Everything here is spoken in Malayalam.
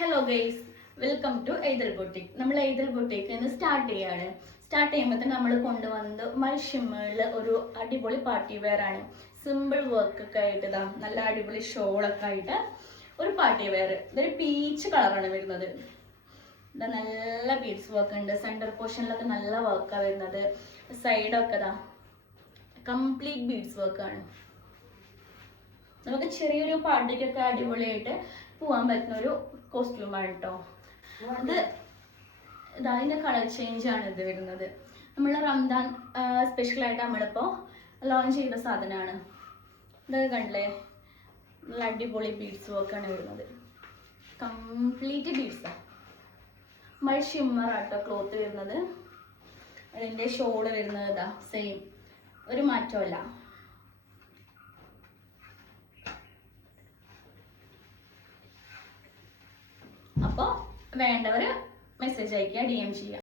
ഹലോ ഗൈസ്, വെൽക്കം ടു എയ്തൽ ബൊട്ടിക്. നമ്മൾ എയ്തൽ ബൊട്ടിക് ഇന്ന് സ്റ്റാർട്ട് ചെയ്യാണ്. സ്റ്റാർട്ട് ചെയ്യുമ്പോൾ തന്നെ നമ്മൾ കൊണ്ടുവന്നത് മൽഷിമ്മേളിൽ ഒരു അടിപൊളി പാർട്ടി വെയർ ആണ്. സിമ്പിൾ വർക്ക് ഒക്കെ ആയിട്ട് ഇതാ നല്ല അടിപൊളി ഷോളൊക്കെ ആയിട്ട് ഒരു പാർട്ടി വെയർ. ഇതൊരു പീച്ച് കളറാണ് വരുന്നത്. ഇതാ നല്ല ബീഡ്സ് വർക്ക് ഉണ്ട്. സെൻറ്റർ പോർഷനിലൊക്കെ നല്ല വർക്കാണ് വരുന്നത്. സൈഡൊക്കെ ഇതാ കംപ്ലീറ്റ് ബീഡ്സ് വർക്കാണ്. നമുക്ക് ചെറിയൊരു പാർട്ടിക്കൊക്കെ അടിപൊളിയായിട്ട് പോകാൻ പറ്റുന്ന ഒരു കോസ്റ്റ്യൂമാണ് കേട്ടോ. അത് ഇതിൻ്റെ കളർ ചേഞ്ച് ആണ് ഇത് വരുന്നത്. നമ്മൾ റംദാൻ സ്പെഷ്യലായിട്ട് നമ്മളിപ്പോൾ ലോഞ്ച് ചെയ്ത സാധനമാണ്. ഇതൊക്കെ കണ്ടില്ലേ, നല്ല അടിപൊളി ബീഡ്സ് വർക്കാണ് വരുന്നത്. കംപ്ലീറ്റ് ബീഡ്സാണ്. മൾ ഷിമ്മർ ആട്ടോ ക്ലോത്ത് വരുന്നത്. അതിൻ്റെ ഷോള് വരുന്നത് ഇതാ സെയിം, ഒരു മാറ്റമല്ല. അപ്പോൾ വേണ്ടവർ മെസ്സേജ് അയക്കുക, DM ചെയ്യുക.